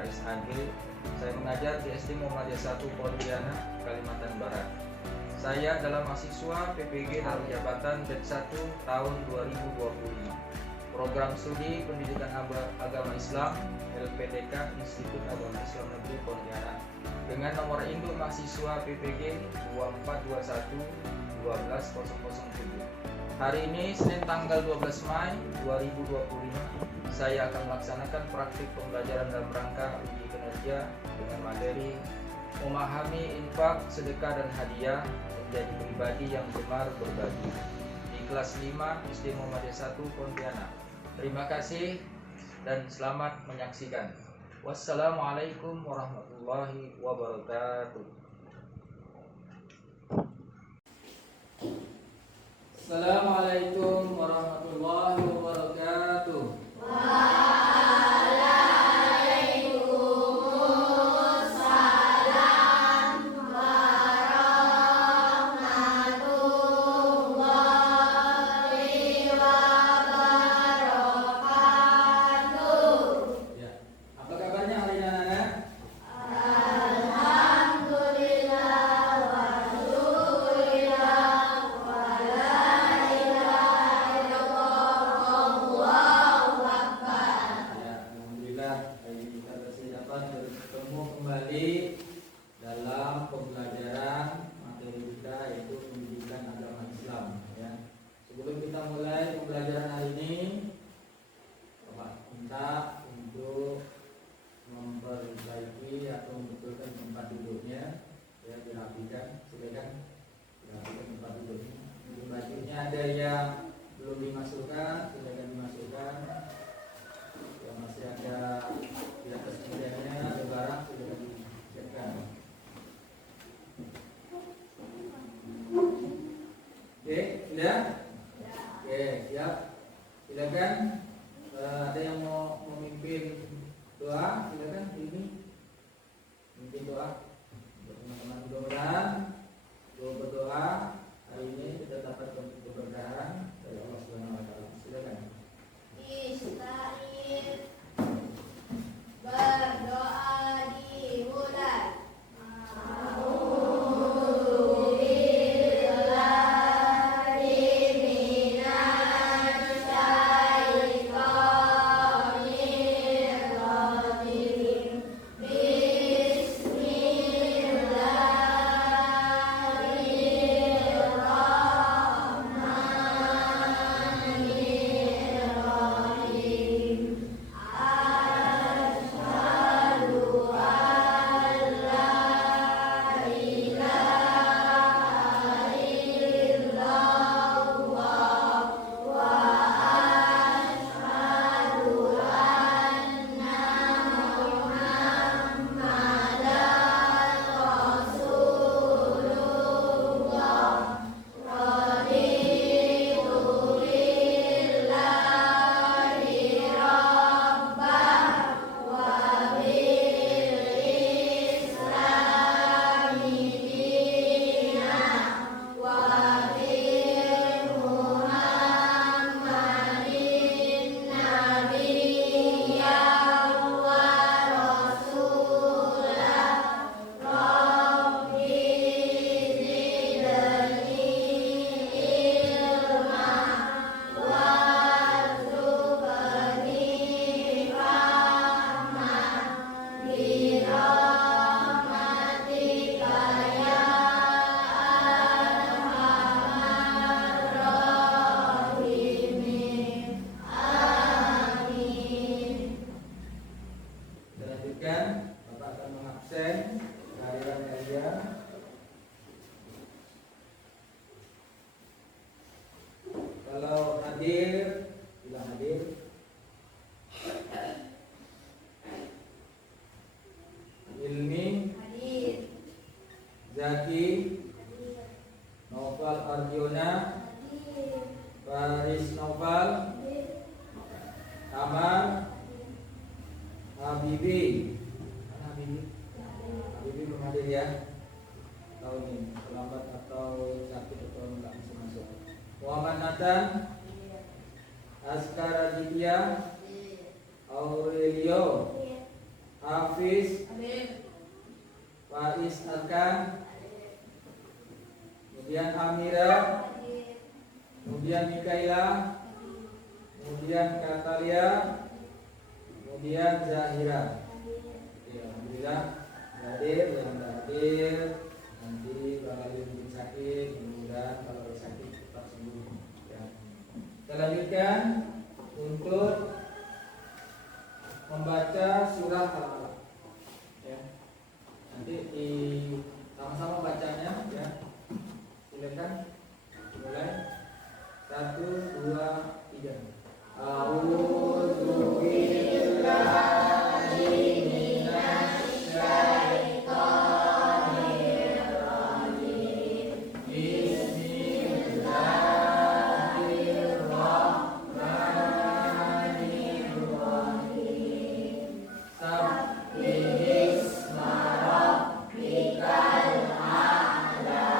KSAD. Saya mengajar di SD Muhammadiyah 1 Pontianak, Kalimantan Barat. Saya adalah mahasiswa PPG dalam jabatan BED 1 tahun 2025. Program Studi Pendidikan Agama Islam LPDK Institut Agama Islam Negeri Pontianak dengan nomor induk mahasiswa PPG 2421 12007. Hari ini Senin tanggal 12 Mei 2025, saya akan melaksanakan praktik pembelajaran dalam rangka uji kinerja dengan materi memahami infak, sedekah dan hadiah menjadi pribadi yang gemar berbagi di kelas 5 SD Muhammadiyah 1 Pontianak. Terima kasih dan selamat menyaksikan. Wassalamualaikum warahmatullahi wabarakatuh. Assalamualaikum warahmatullahi wabarakatuh. Dalam pembelajaran materi kita yaitu pendidikan agama Islam ya. Sebelum kita mulai pembelajaran hari ini, Bapak minta untuk memperbaiki atau membetulkan tempat duduknya ya, dirapikan, silakan dirapikan tempat duduknya. Mungkin bajunya ada yang belum dimasukkan, silakan dimasukkan. Yang masih ada di atas mejanya ada barang, silakan disiapkan. Oke, sudah? Oke, siap. Silakan. Ada yang mau memimpin doa, silakan. Ini memimpin doa untuk teman-teman. Mudah-mudahan doa berdoa hari ini kita dapat keberkahan dari Allah Subhanahu Wa Taala. Silakan. Ista'in, berdoa dimulai. Kalau hadir, bilang hadir. Ilmi Hadir. Zaki Hadir. Noval Arjuna Hadir. Faris Noval Hadir. Amal Habibi. Mana Habibi? Habibi belum hadir ya. Tahu ini terlambat atau sakit atau enggak bisa masuk. Muhammad Nathan Askara Ditya Aurelio Hafiz, Amin. Faiz Arkan, kemudian Amira, kemudian Mikaela, kemudian Katalia, kemudian Zahira. Ya, alhamdulillah hadir, yang hadir nanti bakal mungkin sakit, mudah-mudahan kalau sakit cepat sembuh. Ya. Kita lanjutkan untuk membaca surah Al-Alaq. Ya. Nanti di sama-sama bacanya ya. Silakan mulai 1, 2, 3. A'udzu billahi minasy syaithanir rajim. Bismillahirrahmanirrahim. Sabbihisma rabbikal a'la.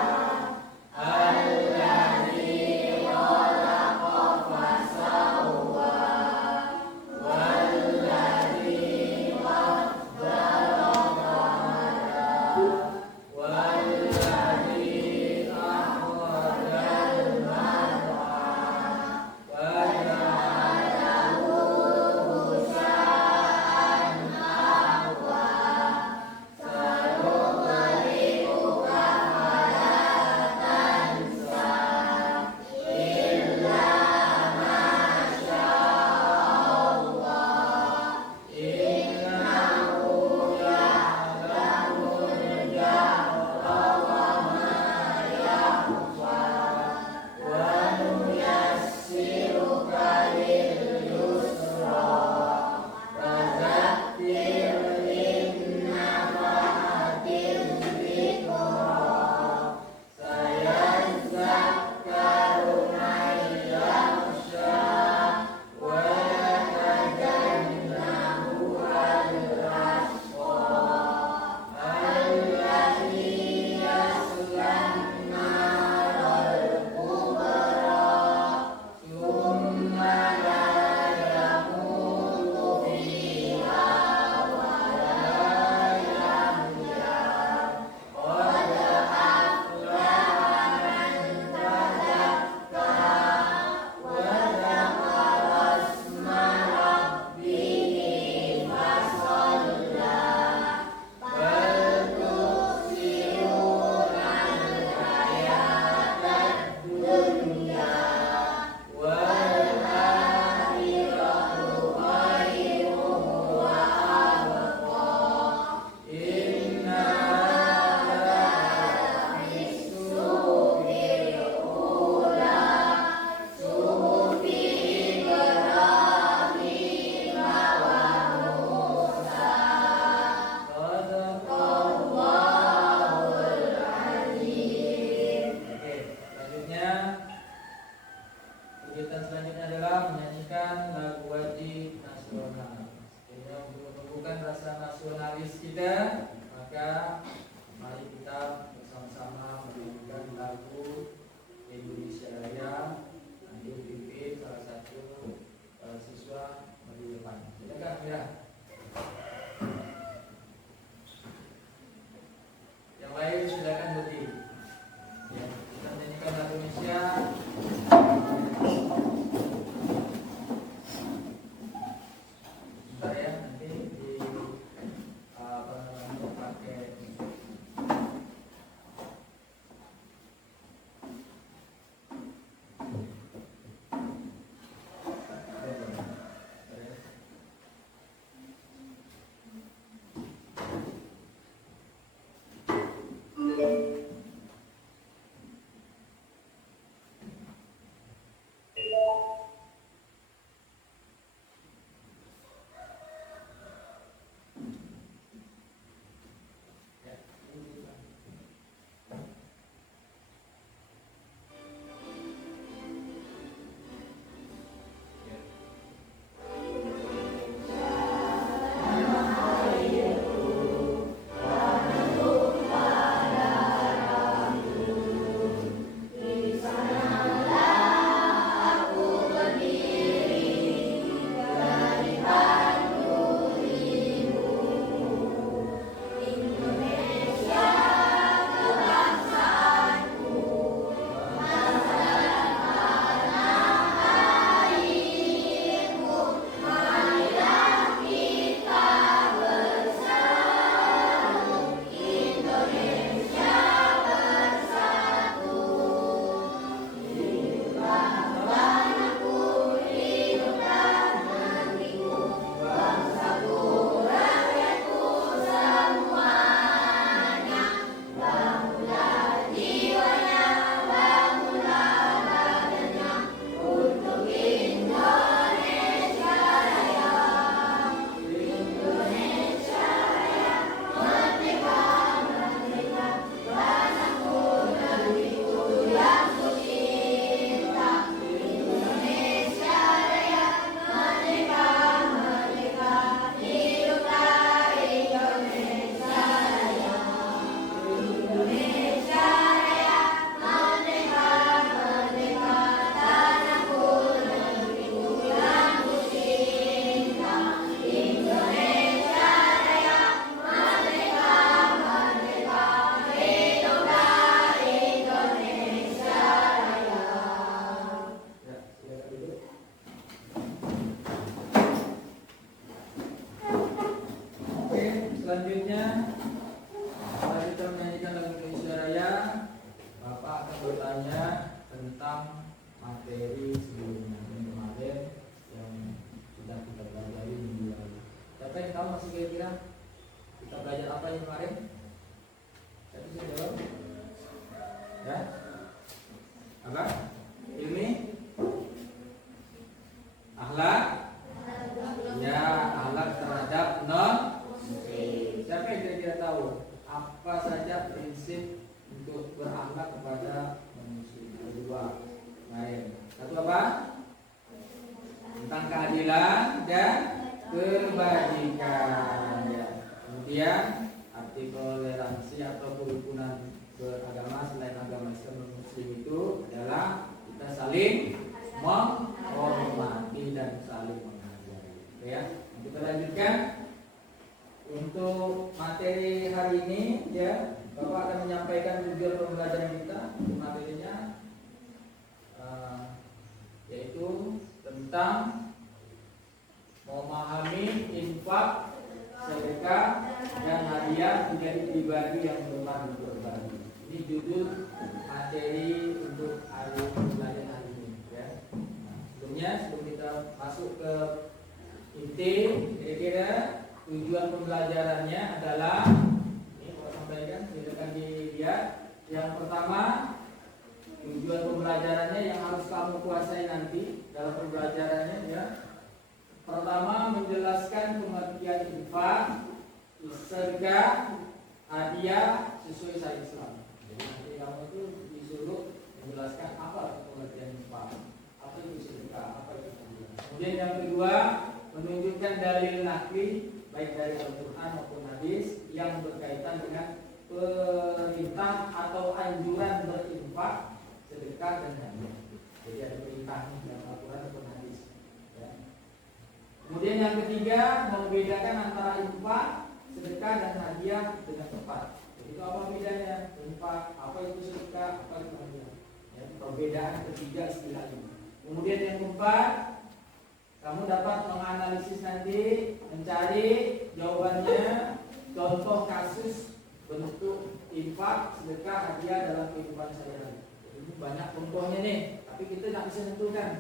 Alladzi khalaqa fasawwa, walladzi qaddara fahada, walladzi akhrajal mar'a, faja'alahu ghusaan ahwa. Sanuqri'uka fala tansa illa ma sya'allah, innahu ya'lamul jahra wa ma yakhfa, wa nuyassiruka lil yusra, fadzakkir in nafa'atil dzikra, sayadzakkaru man yakhsha, wa yatajannabuhal ashqa, alladzi yaslan naral kubra, thumma la yamutu fiha wa la yahya. Qad aflaha man tazakka wa dzakara isma rabbih fasalla, bal tu'thirunal hayatad dunya, wal akhiratu khairun wa abqa. Inna hadza lafis suhufil ula, suhufi Ibrahim wa Musa. Shadaqallahul azim. Oke, selanjutnya kegiatan selanjutnya adalah menyanyikan lagu wajib nasional. Jadi untuk menumbuhkan rasa nasionalis kita, maka mari kita bersama-sama menyanyikan lagu Indonesia Raya. Nanti pimpin salah satu siswa di depan. Silakan ya. Yang lain silakan berdiri. Ya, kita menyanyikan lagu Indonesia. Bentar ya, nanti di apa namanya pakai selanjutnya, setelah kita menyanyikan lagu Indonesia Raya, Bapak akan bertanya tentang materi sebelumnya yang kemarin yang sudah kita pelajari minggu lalu. Siapa yang tahu masih kira-kira kita belajar apa yang kemarin? Saya bisa jawab? Ya? Apa? Ilmi? Akhlak? Ya, akhlak terhadap non. Siapa yang kira-kira tahu apa saja prinsip untuk berakhlak kepada manusia? Kedua, lain. Satu apa? Tentang keadilan dan kebajikan. Ya. Kemudian arti toleransi atau kerukunan beragama selain agama Islam dan Muslim itu adalah kita saling menghormati dan saling menghargai. Ya, kita lanjutkan untuk materi hari ini. Ya, Bapak akan menyampaikan tujuan pembelajaran kita. Materinya yaitu tentang memahami infak, sedekah, dan hadiah menjadi pribadi yang bermanfaat berbagi. Ini judul materi untuk hari pembelajaran hari ini. Ya. Sebelum kita masuk ke inti, kira-kira tujuan pembelajarannya adalah ini saya sampaikan, silakan dilihat. Yang pertama, tujuan pembelajarannya yang harus kamu kuasai nanti dalam pembelajarannya, ya. Pertama, menjelaskan pengertian infak, sedekah, hadiah sesuai syariat Islam. Jadi nanti kamu itu disuruh menjelaskan apa pengertian infak, apa itu sedekah, apa itu hadiah. Kemudian yang kedua, menunjukkan dalil nakli baik dari Al-Quran maupun hadis yang berkaitan dengan perintah atau anjuran berinfak, sedekah dan hadiah. Jadi ada perintahnya dalam Al-Quran maupun hadis. Ya. Kemudian yang ketiga, membedakan antara infak, sedekah dan hadiah dengan tepat. Jadi itu apa bedanya? Infak, apa itu sedekah, apa itu hadiah. Ya, perbedaan ketiga istilah ini. Kemudian yang keempat, kamu dapat menganalisis nanti, mencari jawabannya, contoh kasus bentuk infak, sedekah, hadiah dalam kehidupan sehari-hari. Ini banyak contohnya nih, tapi kita tidak bisa menentukan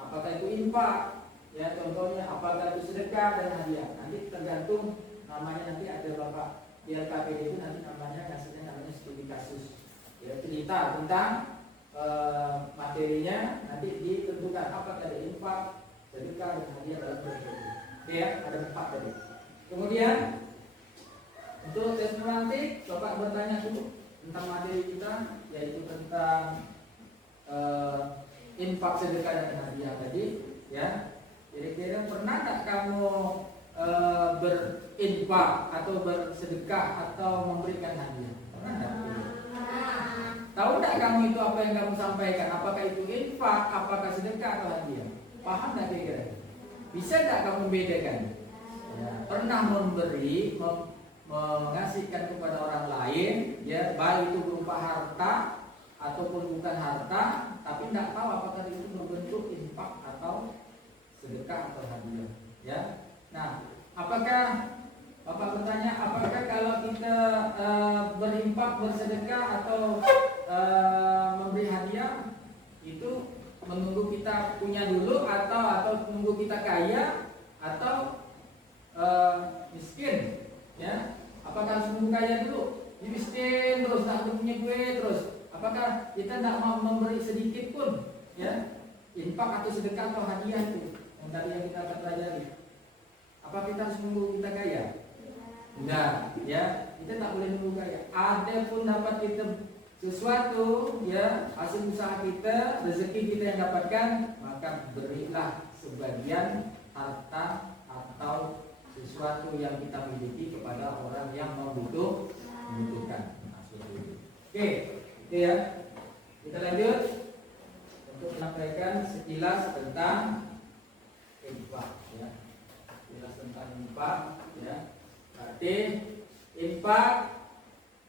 apakah itu infak, ya contohnya apakah itu sedekah dan hadiah. Nanti tergantung namanya, nanti ada bapak di LKPD itu nanti namanya hasilnya namanya studi kasus, ya cerita tentang materinya, nanti ditentukan apakah ada infak, sedekah dan hadiah dalam bentuk. Oke ya, ada 4 tadi. Kemudian untuk tes pemantik, bapak bertanya dulu tentang materi kita, yaitu tentang infak, sedekah dan hadiah tadi. Ya, kira-kira pernah tak kamu berinfak atau bersedekah atau memberikan hadiah? Pernah tak? Tahu tak kamu itu apa yang kamu sampaikan? Apakah itu infak, apakah sedekah atau hadiah? Paham tak kira-kira? Bisa tak kamu bedakan? Ya, pernah memberi, mengasihkan kepada orang lain, ya baik itu berupa harta ataupun bukan harta, tapi tidak tahu apakah itu berbentuk infak atau sedekah atau hadiah. Ya, nah, apakah Bapak bertanya, apakah kalau kita berinfak, bersedekah atau memberi hadiah itu menunggu kita punya dulu atau menunggu kita kaya atau miskin? Ya, apakah harus menunggu kaya dulu? Ini miskin terus, tak punya gue terus. Apakah kita tidak mau memberi sedikit pun? Ya, infak atau sedekah atau hadiah itu yang tadi yang kita akan pelajari. Apa kita harus menunggu kita kaya? Enggak, ya kita tak boleh menunggu kaya. Ada pun dapat kita sesuatu, ya hasil usaha kita, rezeki kita yang dapatkan, maka berilah sebagian harta atau sesuatu yang kita miliki kepada orang yang membutuhkan. Oke, ya kita lanjut untuk menyampaikan sekilas tentang infak. Ya, sekilas tentang infak. Ya. Berarti infak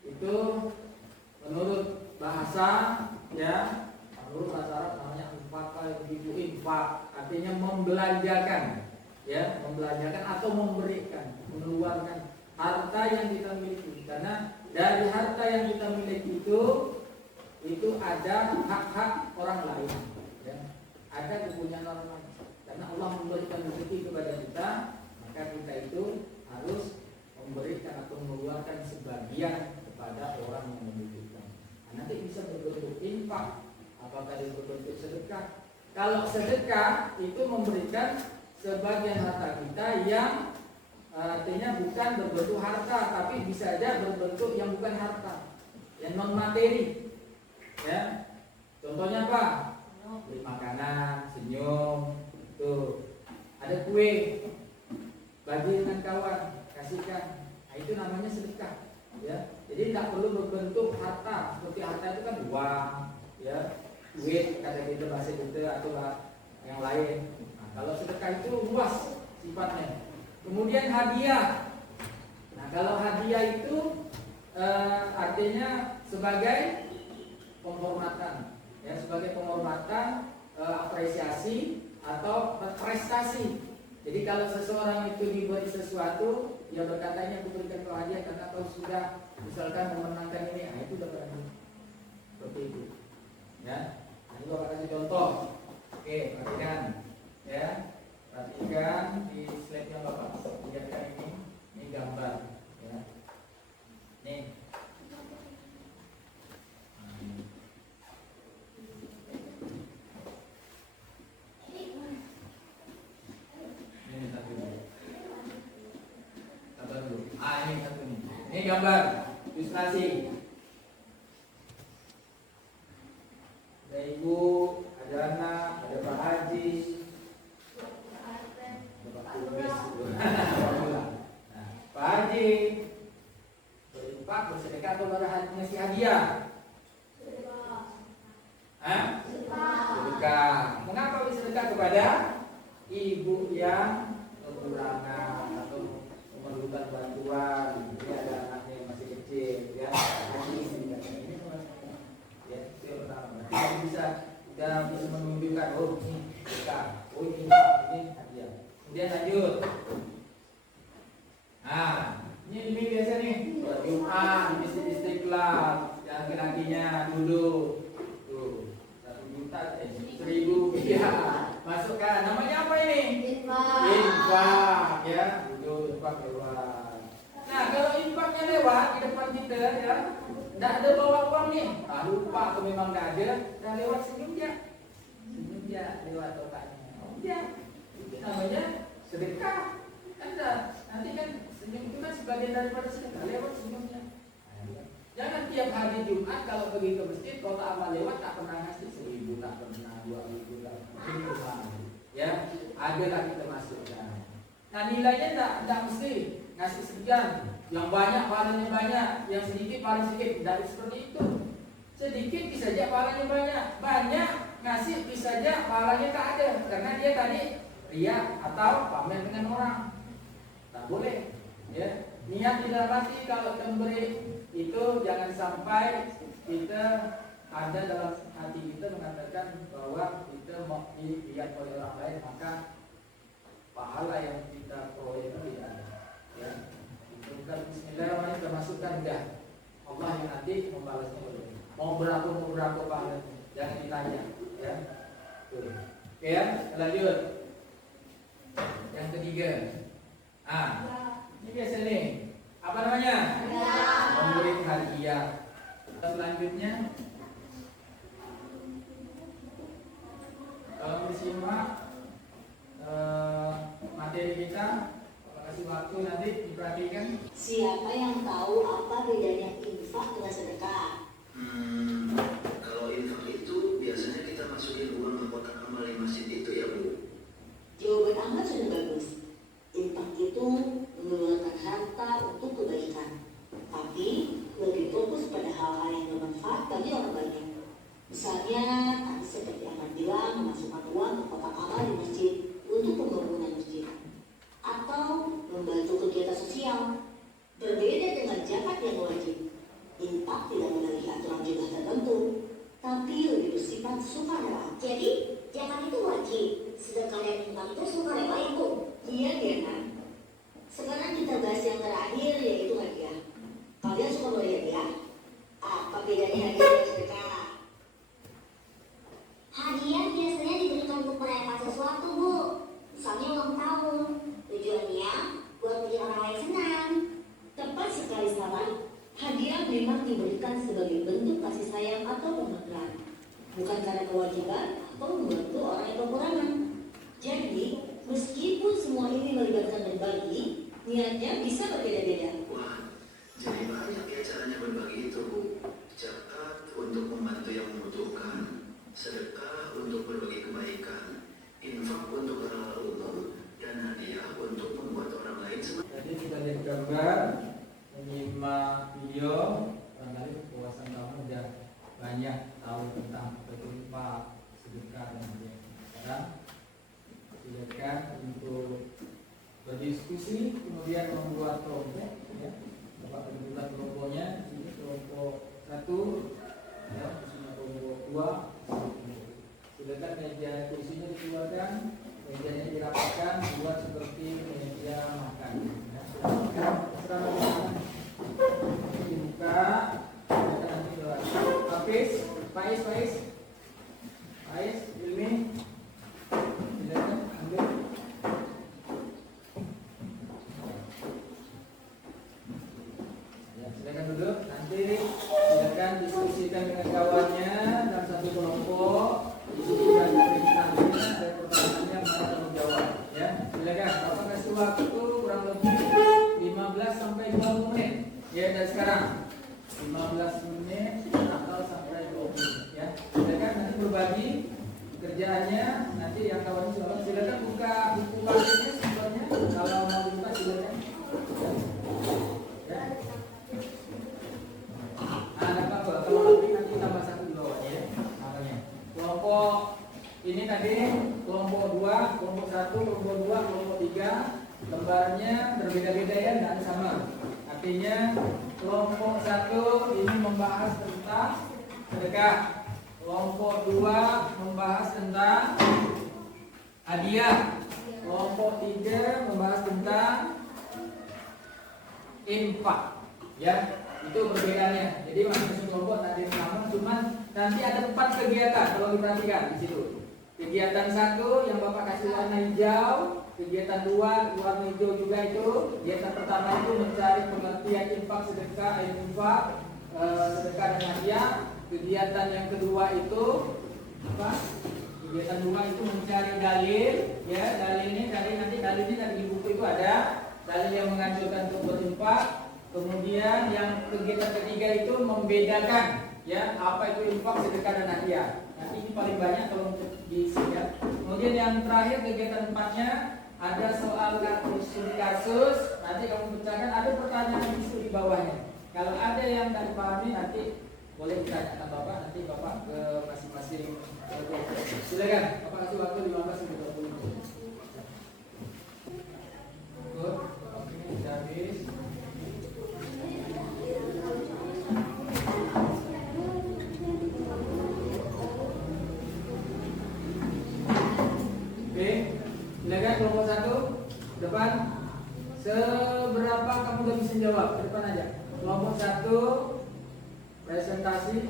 itu menurut bahasa, ya menurut bahasa Arab namanya infak, itu infak artinya membelanjakan, ya membelanjakan atau memberikan, mengeluarkan harta yang kita miliki. Karena dari harta yang kita miliki itu ada hak-hak orang lain, ya. Ada kepunyaan orang lain. Karena Allah memberikan rezeki kepada kita, maka kita itu harus memberikan atau mengeluarkan sebagian kepada orang yang membutuhkan. Nah, nanti bisa berbentuk infak, apakah berbentuk sedekah. Kalau sedekah itu memberikan sebagian harta kita yang artinya bukan berbentuk harta, tapi bisa saja berbentuk yang bukan harta, yang non materi, ya. Contohnya apa? Beli makanan, senyum, tuh ada kue, bagi dengan kawan, kasihkan. Nah, itu namanya sedekah, ya. Jadi tidak perlu berbentuk harta. Seperti harta itu kan uang, ya, duit kata kita bahasa kita atau yang lain. Nah, kalau sedekah itu luas sifatnya. Kemudian hadiah. Nah, kalau hadiah itu artinya sebagai penghormatan, ya, sebagai penghormatan, apresiasi atau prestasi. Jadi kalau seseorang itu diberi sesuatu, dia berkatanya aku berikan kau hadiah karena kau sudah misalkan memenangkan ini, nah itu udah berarti seperti itu, ya. Nah, ini Bapak kasih contoh. Oke, perhatikan, ya. Perhatikan di slide-nya Bapak. Lihatkan ini gambar, ya. Nih. Ini gambar ilustrasi. Ada ibu, ada anak, ada Pak Haji, nah, Pak Haji berinfak, bersedekah atau ngasih hadiah? Sedekah. Mengapa bersedekah kepada ibu yang kekurangan atau memerlukan bantuan? Ini ada anaknya yang masih kecil, ya. Ini ya, itu yang pertama. Kita bisa menunjukkan, oh ini sedekah, oh ini hadiah. Kemudian lanjut. Nah, ini biasa nih, sholat Jumat di masjid Istiqlal, yang laki-lakinya duduk, tuh 1 juta, 1.000 rupiah, masukkan. Namanya apa ini? Infak, ya, duduk infak lewat. Nah, kalau infaknya lewat di depan kita, ya, tidak ada bawa uang nih, lupa atau memang tidak ada, dan lewat senyum ya lewat otaknya, ya. Itu namanya sedekah. Anda nanti kan senyum itu kan sebagian daripada sedekah, lewat senyumnya. Jangan tiap hari Jumat kalau pergi ke masjid, kalau tak amal lewat tak pernah ngasih 1.000, tak pernah 2.000, tak pernah. Ya, adalah kita masukkan. Nah, nilainya tidak mesti ngasih sekian, yang banyak pahalanya banyak, yang sedikit pahala sedikit. Tidak seperti itu. Sedikit bisa saja pahalanya banyak, banyak ngasih bisa saja pahalanya tak ada, karena dia tadi ria atau pamer dengan orang. Tak boleh, ya. Niat di dalam hati kalau memberi itu jangan sampai kita ada dalam hati kita mengatakan bahwa kita mau dilihat oleh orang lain, maka pahala yang kita peroleh itu tidak ada, ya. Itu bukan Bismillahirrahmanirrahim kita masukkan, enggak. Allah yang nanti membalasnya oleh mau berapa pahala, jangan ditanya, ya. Tuh. Oke, ya, lanjut. Yang ketiga, ini biasa nih, apa namanya? Memberi hadiah. Selanjutnya, kalau disimak materi kita, kasih waktu nanti diperhatikan. Siapa yang tahu apa bedanya infak dengan sedekah? Kalau infak itu biasanya kita masukin uang ke kotak amal di masjid itu ya Bu? Jawaban Ahmad sudah bagus. Infak itu mengeluarkan harta untuk kebaikan, tapi lebih fokus pada hal-hal yang bermanfaat bagi orang banyak. Misalnya, tadi seperti Ahmad bilang, memasukkan uang ke kotak amal di masjid untuk pembangunan masjid, atau membantu kegiatan sosial. Berbeda dengan zakat yang wajib, infak tidak memiliki aturan jumlah tertentu, tapi lebih bersifat sukarela. Jadi, zakat itu wajib, sedangkan infak itu sukarela, ya Bu? Iya kan? Sekarang kita bahas yang terakhir, memang diberikan sebagai bentuk kasih sayang atau pengertian, bukan karena kewajiban atau membantu orang yang kekurangan. Jadi, meskipun semua ini melibatkan berbagi, niatnya bisa berbeda-beda. Wah, jadi banyak ya caranya berbagi itu, Bu. Zakat untuk membantu yang membutuhkan, sedekah untuk berbagi kebaikan, infak untuk hal umum, dan hadiah untuk membuat orang lain senang. Jadi kita lihat gambar, menyimak video, barangkali wawasan kamu udah banyak tahu tentang infak, sedekah dan sebagainya. Sekarang silakan untuk berdiskusi, kemudian membuat kelompok. Ya, Bapak kebetulan kelompoknya ini kelompok 1, ya, kelompok 2. Silakan meja kursinya dikeluarkan, mejanya dirapatkan, buat seperti meja makan. Ya, terserah ini dibuka, silakan nanti keluar. Faiz, Ilmi, silakan ambil. Ya, silakan duduk. Nanti silakan diskusikan dengan kawannya dalam satu kelompok. Diskusikan perintahnya, ada pertanyaannya, mana kamu jawab. Ya, silakan. Bapak kasih waktu kurang lebih 15 sampai 20 menit. Ya, dari sekarang 15 menit atau sampai 20 menit. Ya, silakan nanti berbagi kerjaannya. Nanti yang kawan silakan buka buku bagiannya semuanya. Kalau mau buka silakan. Ya. Ya. Ada apa? Kalau lebih nanti tambah satu di bawah ya. Makanya kelompok ini tadi kelompok 2, kelompok 1, kelompok 2, kelompok 3 lembarnya berbeda-beda ya, tidak sama. Artinya kelompok 1 ini membahas tentang sedekah, kelompok 2 membahas tentang hadiah, kelompok 3 membahas tentang infak. Ya, itu perbedaannya. Jadi masing-masing kelompok tadi sama, cuman nanti ada 4 kegiatan kalau diperhatikan di situ. Kegiatan 1 yang Bapak kasih warna hijau, kegiatan 2 warna hijau juga itu. Kegiatan pertama itu mencari pengertian infak, sedekah, infak, sedekah dan hadiah. Kegiatan yang kedua itu apa? Kegiatan 2 itu mencari dalil, ya, dalilnya dari di buku itu ada dalil yang menganjurkan untuk berinfak. Kemudian yang kegiatan ketiga itu membedakan, ya, apa itu infak, sedekah dan hadiah. Nanti ini paling banyak kalau untuk diisi ya. Kemudian yang terakhir kegiatan 4-nya ada soal kasus. Nanti kamu pecahkan, ada pertanyaan di bawahnya. Kalau ada yang tidak dipahami nanti boleh ditanyakan Bapak, nanti Bapak ke masing-masing. Silakan, Bapak kasih waktu 15 sampai 20 menit. Oke, sudah habis. Oke, silakan kelompok 1 depan. Seberapa kamu udah bisa jawab? Ke depan aja. Kelompok 1 presentasi.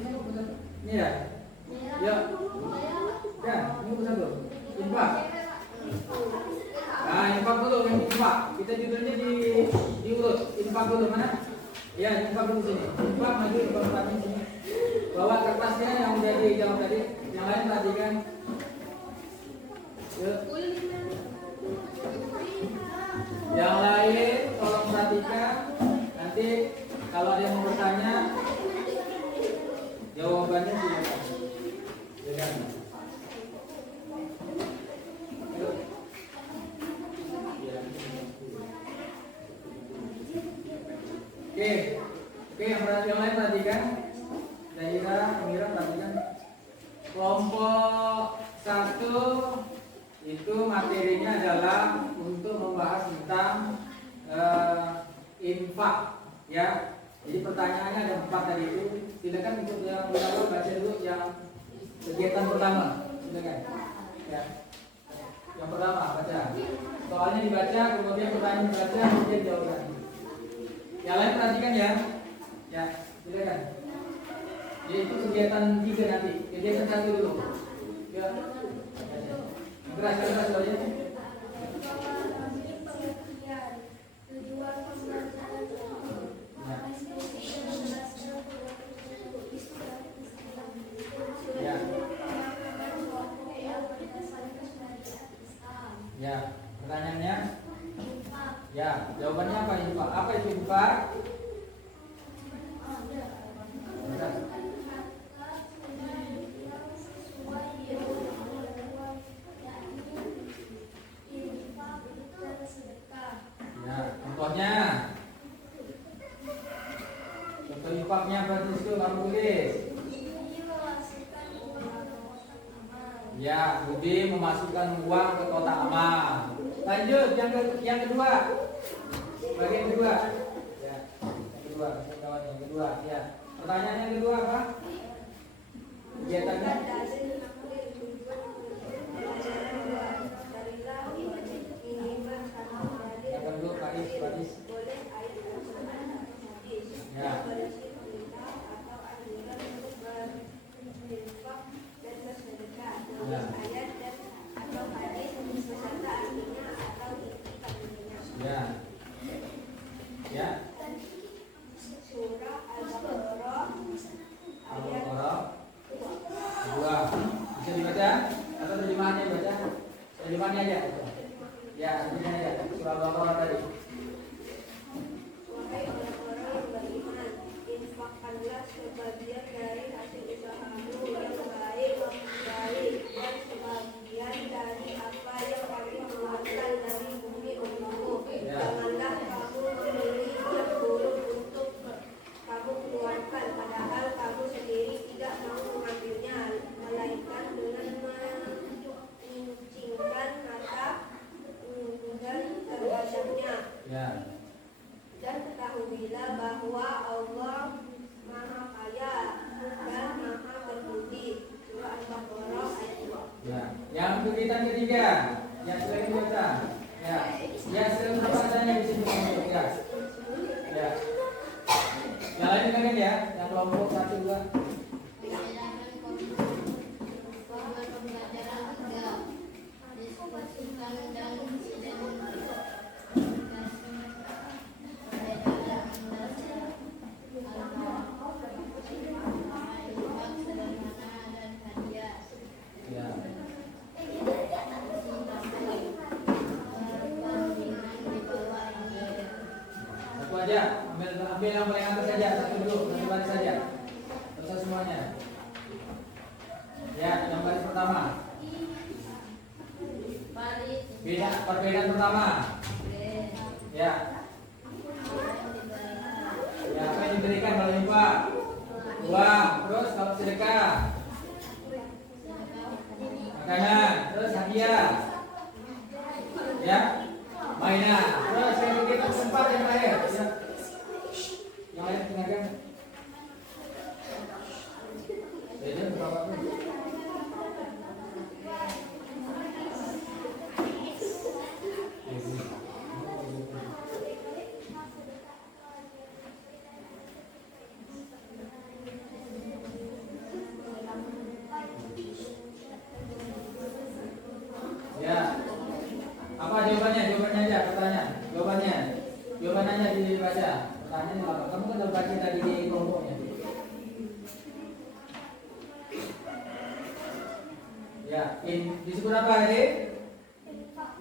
Ini ya. Ya. Ya, ini kelompok 1. Infak. Nah, infak dulu, yang infak. Kita judulnya diurut. Infak dulu mana? Ya, infak dulu sini. Infak maju di tempatnya sini. Bawa kertasnya yang udah dijawab tadi. Yang lain perhatikan. Yuk. Yang lain tolong perhatikan. Nanti kalau ada yang mau bertanya, jawabannya silakan. Silakan. Oke, yang lain perhatikan. Zaira, Amira perhatikan. Kelompok 1 itu materinya adalah untuk membahas tentang infak, ya. Jadi pertanyaannya ada 4 tadi itu. Silakan untuk yang pertama baca dulu yang kegiatan pertama. Silakan. Ya. Yang pertama baca. Soalnya dibaca, kemudian pertanyaan dibaca, kemudian jawaban. Yang lain perhatikan ya. Ya, silakan. Yaitu kegiatan 3 nanti. Kegiatan 1 dulu. Ya. Keras soalnya. apa? Ya, contohnya. Contoh infaknya berarti itu kamu tulis. Ya, Budi memasukkan uang ke kotak amal. Lanjut yang kedua. Bagian kedua. Ya, yang kedua, kawan yang kedua. Ya. Pertanyaan yang kedua apa? Kegiatannya. Yang kedua, Paris. Ya. Ya. Ya. Ya. Surah Al-Baqarah ayat Al-Baqarah 2. Bisa dibaca atau terjemahannya baca? Terjemahannya aja. Ya, terjemahannya aja. Surah Al-Baqarah tadi. Wahai orang-orang yang beriman, infakkanlah sebagian dari hasil usahamu yang baik dan sebagian dari apa yang kami keluarkan dari bumi untukmu. Janganlah kamu membeli yang buruk untuk kamu keluarkan, padahal kamu sendiri tidak mau mengambilnya, melainkan dengan menyincingkan mata dan terhadapnya. Ya. Dan ketahuilah bahwa Allah Maha Kaya dan Maha Berbudi. Surah Al-Baqarah ayat 2. Ya. Yang kegiatan ketiga, yang selain baca. Ya. Ya, selain bacanya di sini ya. Ya. Yang lain dengarkan ya, yang kelompok 1 2. Ya. Satu aja, ambil yang paling atas saja, satu dulu, satu baris saja. Tidak usah semuanya. Ya, yang baris pertama. Perbedaan pertama. Ya. Ya, apa yang diberikan kalau infak? Uang, terus kalau sedekah. Makanan, terus hadiah. Ya. Mainan. Terus yang kita sempat yang lain. Ya. Yang lain dengarkan. Jadi berapa pun. Ya. Apa jawabannya? Jawabannya aja pertanyaan. Jawabannya aja dibaca. Pertanyaannya apa? Kamu kan udah baca tadi di kelompoknya. Ya, disebut apa tadi?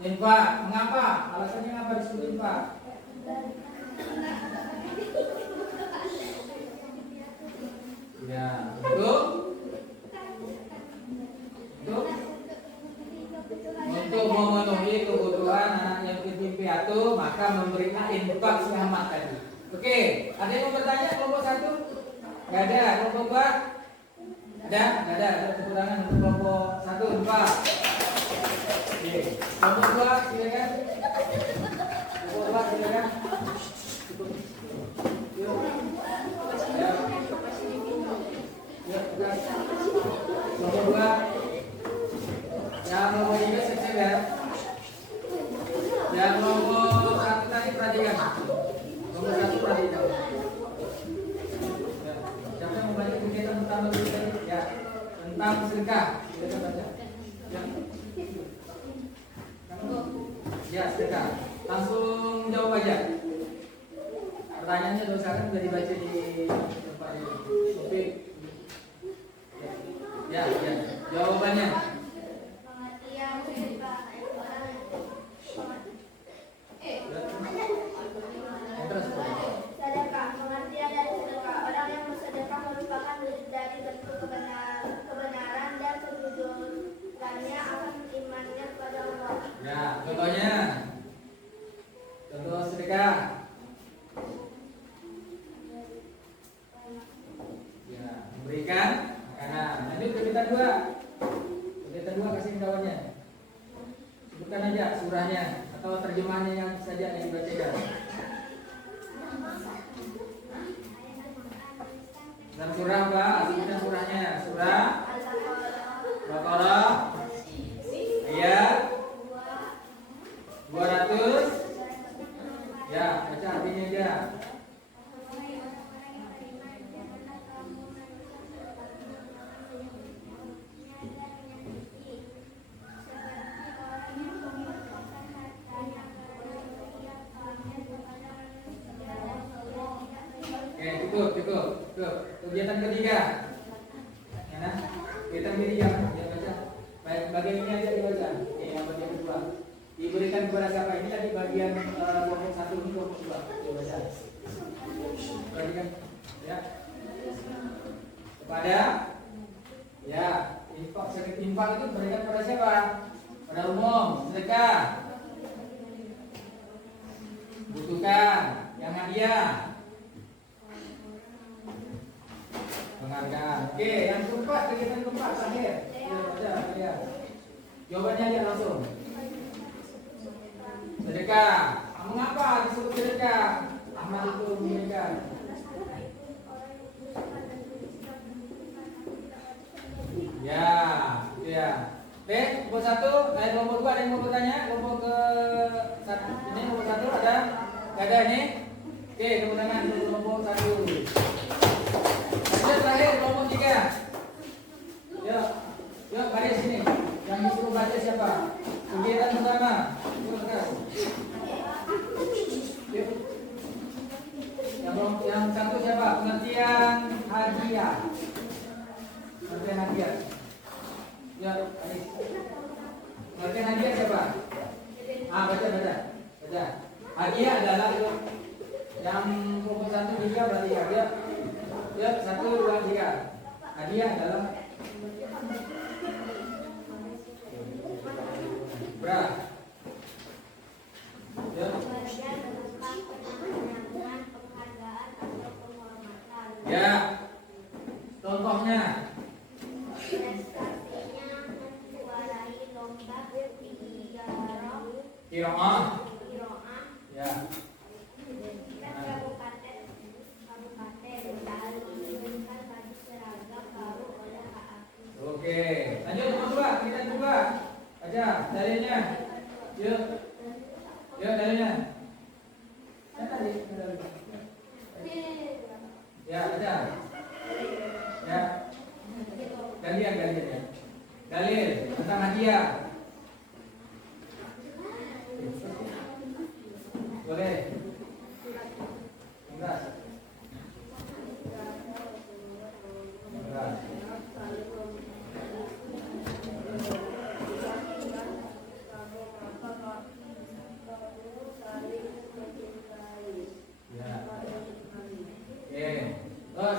Infak. Mengapa? Alasannya apa disebut infak? Ya, betul. Untuk memenuhi kebutuhan anak yatim piatu, maka memberikan infak sehemat tadi. Oke, ada yang mau bertanya kelompok 1? Gak ada. Kelompok 2? Ada? Gak ada. Ada tepuk tangan untuk kelompok 1 infak. Oke. Kelompok 2 silakan. Kelompok 2 silakan. Yuk. Ya. Yuk, tegas. Kelompok 2. Yang kelompok 3 siap ya. Yang kelompok 1 tadi perhatikan. Kelompok 1 perhatikan. Ya. Siapa yang mau baca kegiatan pertama dulu tadi? Ya. Tentang sedekah. Silakan baca. Ya. Ya, sedekah. Langsung jawab aja. Pertanyaannya dosakan sudah dibaca di tempat ini. Oke. Ya, ya. Jawabannya. Yang terus. Kegiatan 2 kasih kawannya. Sebutkan aja surahnya atau terjemahannya yang saja yang dibacakan. Dan surah apa? Sebutkan surahnya. Surah Baqarah ayat 200. Ya, baca artinya aja. Cukup. Kegiatan ketiga. Ya, nah? Kegiatan ketiga dia baca. Bagian ini aja dibaca. Yang bagian kedua. Diberikan kepada siapa? Ini tadi bagian kelompok 1 ini kelompok 2. Dibaca. Perhatikan ya. Kepada ya, infak itu berikan kepada siapa? Pada umum, sedekah. Butuhkan, yang hadiah. Penghargaan. Oke, yang keempat, kegiatan keempat terakhir. Ya. Jawabannya aja langsung. Sedekah. Mengapa disebut sedekah? Amal itu memberikan. Ya, itu ya. Oke, kelompok 1, kelompok 2 ada yang mau bertanya? Kelompok ke 1 ini kelompok 1 ada? Gak ada ini? Oke, tepuk tangan untuk kelompok 1. Terakhir kelompok 3. Yuk, baris sini. Yang disuruh baca siapa? Kegiatan pertama. Yuk, tegas. Yuk. Yang satu siapa? Pengertian hadiah. Pengertian hadiah. Ya, Anis. Pengertian hadiah siapa? Baca. Hadiah adalah yang kelompok 1 3 berarti hadiah. Ya, 1, 2, 3. Hadiah adalah beras. Ya. Ya. Contohnya. Qiraah. Ya. Oke, lanjut nomor 2, kita coba aja dalilnya. Yuk, dalilnya. Ya, aja. Ya. Dalil ya. Dalil tentang hadiah. Boleh. Enggak.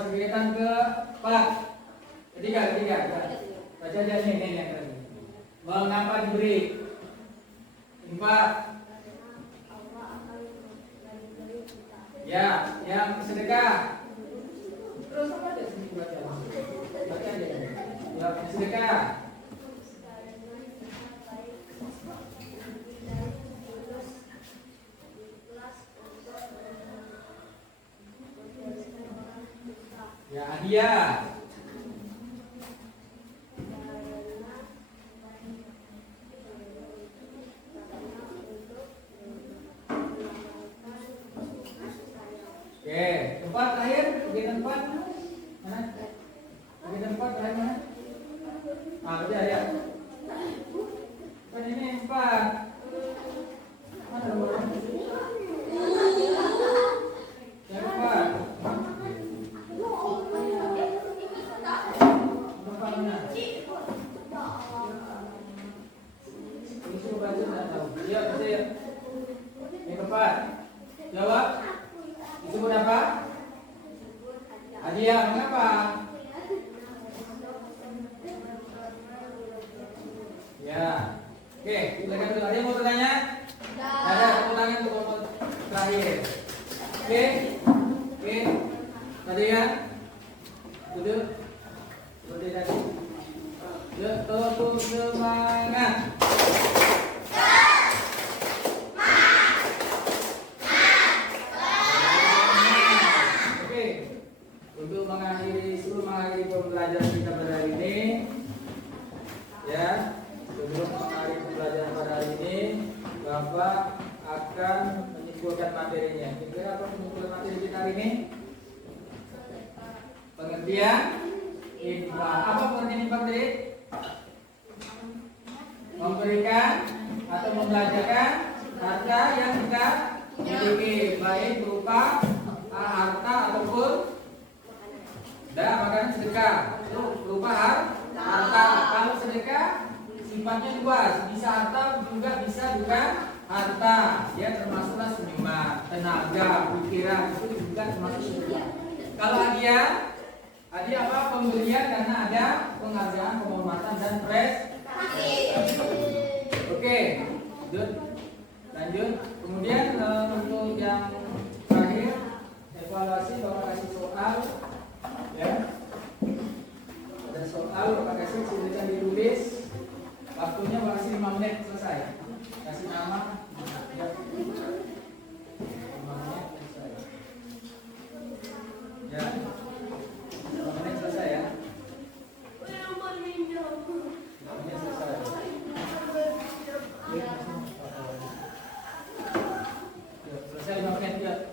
Kegiatan keempat, ketiga. Baca aja nih yang tadi. Mengapa diberi? Infak. Ya, yang sedekah. Terus apa aja sini baca? Baca aja. Ya, sedekah. Ya, hadiah. Oke, tempat terakhir, kegiatan 4 mana? Kegiatan 4 terakhir mana? Baca ya. Kan ini 4. Mana nomornya? Yang 4. Yang keempat, jawab. Disebut apa? Hadiah. Mengapa? Ya. Oke, silakan dulu. Ada yang mau bertanya? Ada. Tepuk tangan untuk kelompok terakhir. Oke. Tadi ya. Duduk. Seperti tadi. sebelum mengakhiri pembelajaran kita pada hari ini, ya, sebelum mengakhiri pembelajaran pada hari ini, Bapak akan menyimpulkan materinya. Kira-kira apa penyimpulan materi kita hari ini? Pengertian infak. Apa pengertian infak tadi? Memberikan atau membelanjakan harta yang kita miliki, baik berupa harta ataupun makanan sedekah. Itu berupa harta. Kalau sedekah sifatnya luas, bisa harta juga bisa bukan harta. Ya, termasuklah senyuman, tenaga, pikiran, itu juga termasuk sedekah. Kalau hadiah apa? Pemberian karena ada penghargaan, penghormatan dan prestasi. Oke, lanjut. Kemudian untuk yang terakhir, evaluasi, Bapak kasih soal, ya. Ada soal, Bapak kasih, silakan ditulis. Waktunya Bapak kasih 5 menit selesai. Kasih nama, ya. 5 menit selesai. Ya. 5 menit selesai ya. 5 menit selesai. Selesai 5 menit ya.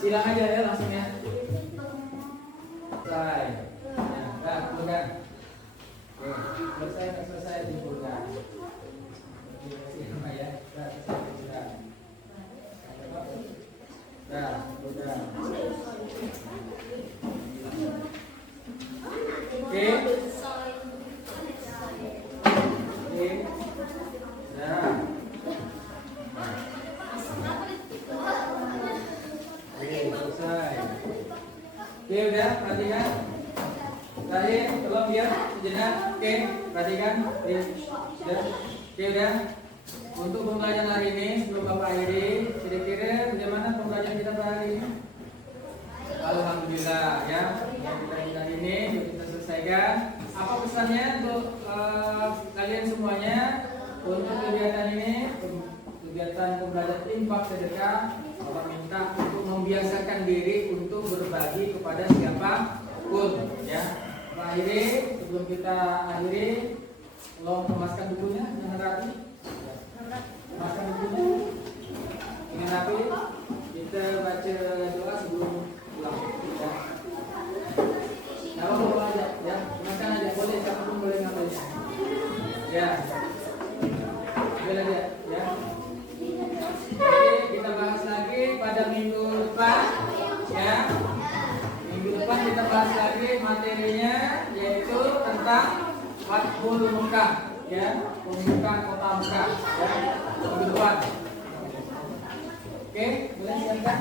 Silang aja ya langsung ya. Selesai. Ya, udah. Oke, selesai dikumpulkan. Terima kasih ya. Selesai. Udah. Oke. Oke, udah, perhatikan. Terakhir, tolong biar sejenak. Oke, perhatikan. Oke, udah. Untuk pembelajaran hari ini, sebelum Bapak akhiri, kira-kira bagaimana pembelajaran kita pada hari ini? Alhamdulillah, ya. Yang kita ini kita selesaikan. Apa pesannya untuk kalian semuanya? Untuk kegiatan ini, kegiatan pembelajaran infak sedekah, Bapak minta untuk membiasakan diri untuk berbagi kepada siapapun, ya. Akhiri, sebelum kita akhiri, tolong kemaskan bukunya dengan rapi. Kemaskan bukunya dengan rapi. Kita baca doa sebelum pulang. Ya. Nah, boleh aja, ya. Kemaskan aja, boleh siapapun boleh ngambilnya. Ya. Boleh aja, ya. Oke, kita bahas lagi pada minggu depan, ya. Minggu depan kita bahas lagi materinya, yaitu tentang Fathul Mekah, ya, pembukaan kota Mekah, ya, minggu depan. Oke, boleh silakan.